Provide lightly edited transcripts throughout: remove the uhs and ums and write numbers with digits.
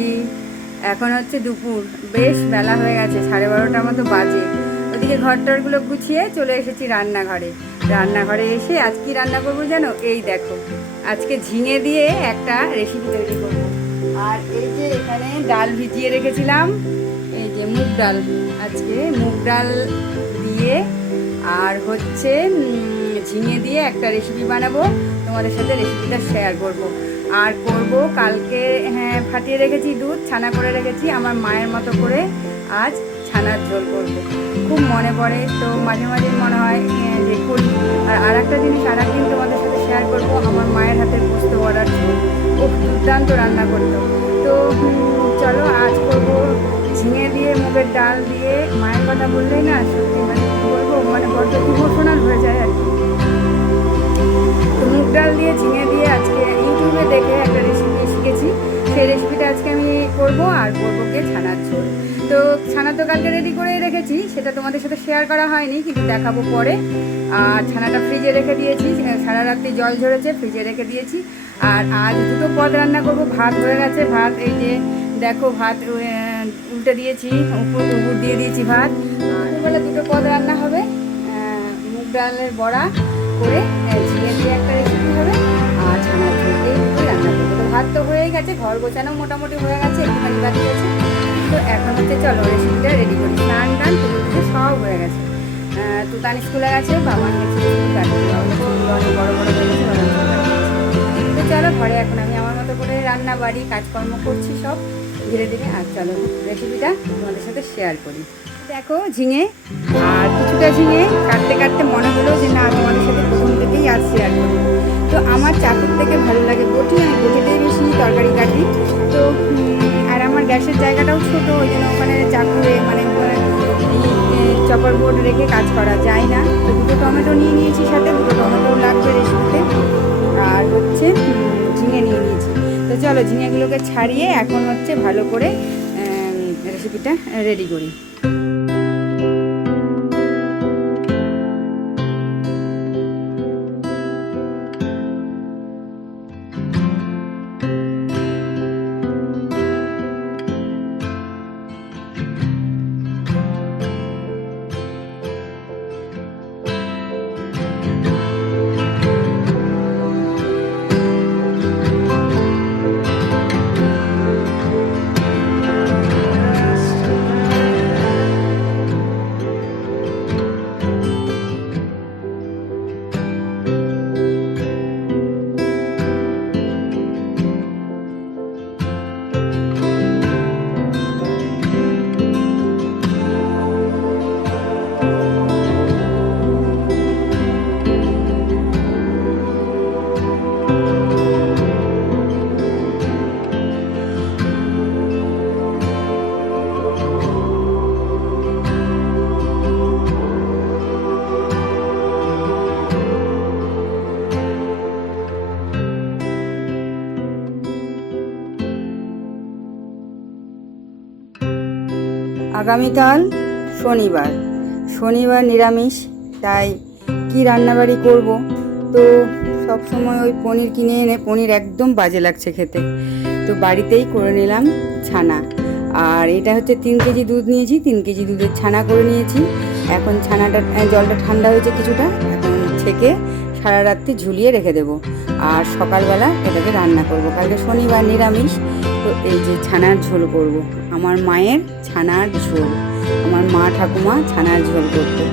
এসেছি। এখন হচ্ছে দুপুর, বেশ বেলা হয়ে গেছে, 12:30টার মতো বাজে। ওদিকে ঘরটরগুলো গুছিয়ে চলে এসেছি রান্নাঘরে। রান্নাঘরে এসে আজ কি রান্না করবো জানো? এই দেখো, আজকে ঝিঙে দিয়ে একটা রেসিপি তৈরি করবো। আর এই যে এখানে ডাল ভিজিয়ে রেখেছিলাম, এই যে মুগ ডাল, আজকে মুগ ডাল দিয়ে আর হচ্ছে ঝিঙে দিয়ে একটা রেসিপি বানাবো, তোমাদের সাথে রেসিপিটা শেয়ার করব। আর করব কালকে, হ্যাঁ, ফাটিয়ে রেখেছি দুধ, ছানা করে রেখেছি আমার মায়ের মতো করে। আজ ছানার ঝোল করব, খুব মনে পড়ে তো, মাঝে মাঝে মনে হয় যে করি। আর একটা জিনিস আর একদিন তোমাদের সাথে শেয়ার করব, আমার মায়ের হাতের পোস্ত বড়ার ঝোল, খুব দুর্দান্ত রান্না করতো। তো চলো আজ করব ঝিঙে দিয়ে মুগের ডাল দিয়ে। মায়ের কথা বললেই না সত্যি মানে কী বলবো, মানে বড্ড ইমোশনাল হয়ে যায় আর কি। তো মুগ ডাল দিয়ে ঝিঙে দিয়ে আজকে ইউটিউবে দেখে একটা রেসিপি শিখেছি, সেই রেসিপিটা আজকে আমি করব। আর করবো কে ছানার ঝোল। তো ছানা তো কালকে রেডি করে রেখেছি, সেটা তোমাদের সাথে শেয়ার করা হয়নি, কিন্তু দেখাবো পরে। আর ছানাটা ফ্রিজে রেখে দিয়েছি, সারা রাত্রি জল ঝরেছে, ফ্রিজে রেখে দিয়েছি। আর আজ দুটো পদ রান্না করব। ভাত হয়ে গেছে, ভাত এই যে দেখো, ভাত উল্টে দিয়েছি, উপর দিয়ে দিয়েছি ভাত। দুপুরবেলা দুটো পদ রান্না হবে, মুগ ডালের বড়া করে ঝিঙে দিয়ে একটা রেসিপি হবে, আর ছানার ঝোল দিয়ে দুটো রান্না করবো। তো ভাত তো হয়েই গেছে, ঘর গোছানো মোটামুটি হয়ে গেছে, একটুখানি বাকি গেছে। তো এখন হচ্ছে চলো রেসিপিটা রেডি করি। স্নান টান পুজো সব হয়ে গেছে। তুতান স্কুলে গেছে, বাবা গেছে অনেক বড়ো বড়ো হয়ে গেছে, তো চলো ঘরে এখন আমি আমার মতো করে রান্না বাড়ি কাজকর্ম করছি সব ধীরে ধীরে। আর চলো রেসিপিটা তোমাদের সাথে শেয়ার করি। দেখো ঝিঙে, আর কিছুটা ঝিঙে কাটতে কাটতে মনে হলো যে না, তোমাদের সাথে প্রথম থেকেই আজ শেয়ার করি। তো আমার চাকুর থেকে ভালো লাগে বটি, আমি বটিতেই বেশি তরকারি কাটি। তো আর আমার গ্যাসের জায়গাটাও ছোটো, ওই জন্য ওখানে চাকুরে মানে চপার বোর্ড রেখে কাজ করা যায় না। তো দুটো টমেটো নিয়ে নিয়েছি, সাথে দুটো টমেটো লাগবে রেসিপিতে। আর হচ্ছে ঝিঙে নিয়ে নিয়েছি। তো চলো ঝিঙেগুলোকে ছাড়িয়ে এখন হচ্ছে ভালো করে রেসিপিটা রেডি করি। আগামীকাল শনিবার নিরামিষ, তাই কি রান্নাবাড়ি করব। তো সব সময় ওই পনির কিনে এনে, পনির একদম বাজে লাগছে খেতে, তো বাড়িতেই করে নিলাম ছানা। আর এটা হচ্ছে 3 কেজি দুধ নিয়েছি, 3 কেজি দুধের ছানা করে নিয়েছি। এখন ছানাটা জলটা ঠান্ডা হয়েছে কিছুটা, এখন ছেঁকে সারা রাত্রি ঝুলিয়ে রেখে দেবো। আর সকালবেলা এটাকে রান্না করব। কালকে শনিবার নিরামিষ, তো এই যে ছানার ঝোল করব। আমার মায়ের ছানার ঝোল, আমার মা ঠাকুমা ছানার ঝোল করতো।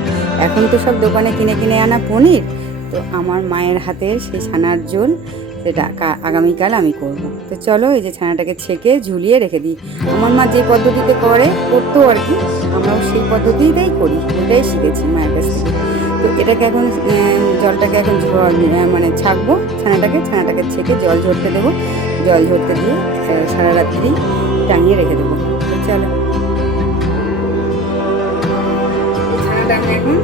এখন তো সব দোকানে কিনে আনা পনির, তো আমার মায়ের হাতের সেই ছানার ঝোল, সেটা আগামীকাল আমি করব। তো চলো এই যে ছানাটাকে ছেঁকে ঝুলিয়ে রেখে দিই। আমার মা যে পদ্ধতিতে করতো আর কি, আমরাও সেই পদ্ধতিতেই করি, ওটাই শিখেছি মায়ের কাছ থেকে। তো এটাকে এখন জলটাকে এখন মানে ছাঁকবো, ছানাটাকে ছেঁকে জল ঝরতে দেবো। জল ঝরতে দিয়ে সারা রাত্রি টাঙিয়ে রেখে দেবো। তো চলো ছানাটা আমি এখন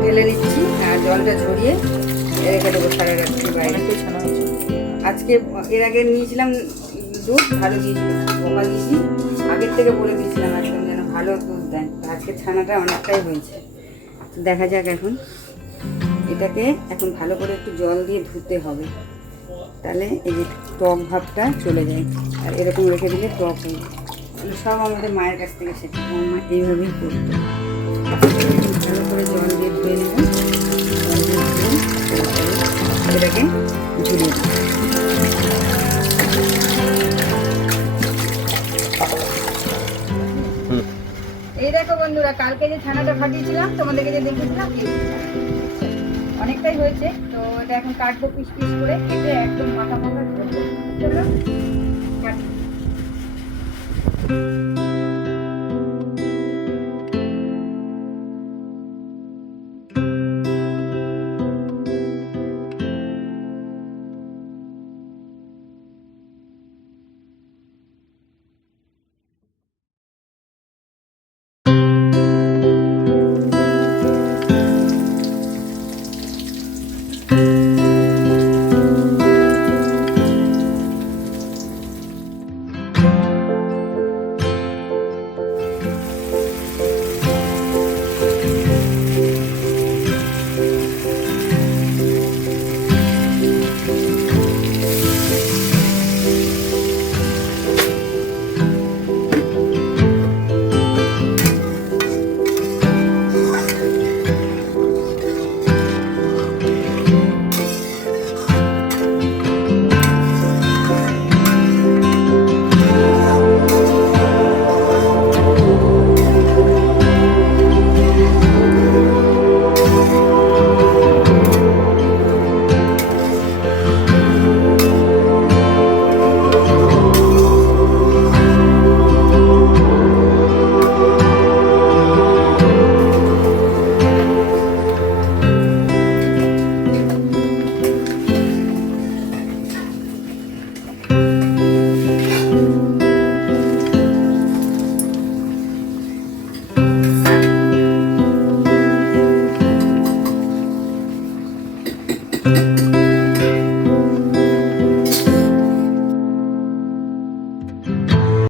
ঢেলে নিচ্ছি, আর জলটা ঝরিয়ে রেখে দেবো সারা রাত্রি বাইরে। ছানা আজকে এর আগে নিয়েছিলাম দুধ, ভালো দিয়েছি, বোকা দিয়েছি, আগের থেকে বলে দিয়েছিলাম এখন যেন ভালো দুধ দেন। আজকে ছানাটা অনেকটাই হয়েছে। দেখা যাক, এখন এটাকে এখন ভালো করে একটু জল দিয়ে ধুতে হবে। তাহলে এই যে টক ভাবটা চলে যায়। আর এরকম রেখে দিলে টক হয়ে যায়। এগুলো সব আমাদের মায়ের কাছ থেকে শেখা, আমার মা এইভাবেই করতো। ভালো করে জল দিয়ে ধুয়ে নেব, জল দিয়ে ধুয়ে তারপরে এটাকে ঝুলিয়ে দেবো। এই দেখো বন্ধুরা, কালকে যে ছানাটা ফাটিয়েছিলাম তোমাদেরকে যে দেখেছিলাম, অনেকটাই হয়েছে। তো এটা এখন কাটবো পিস পিস করে, কেটে একদম মাখা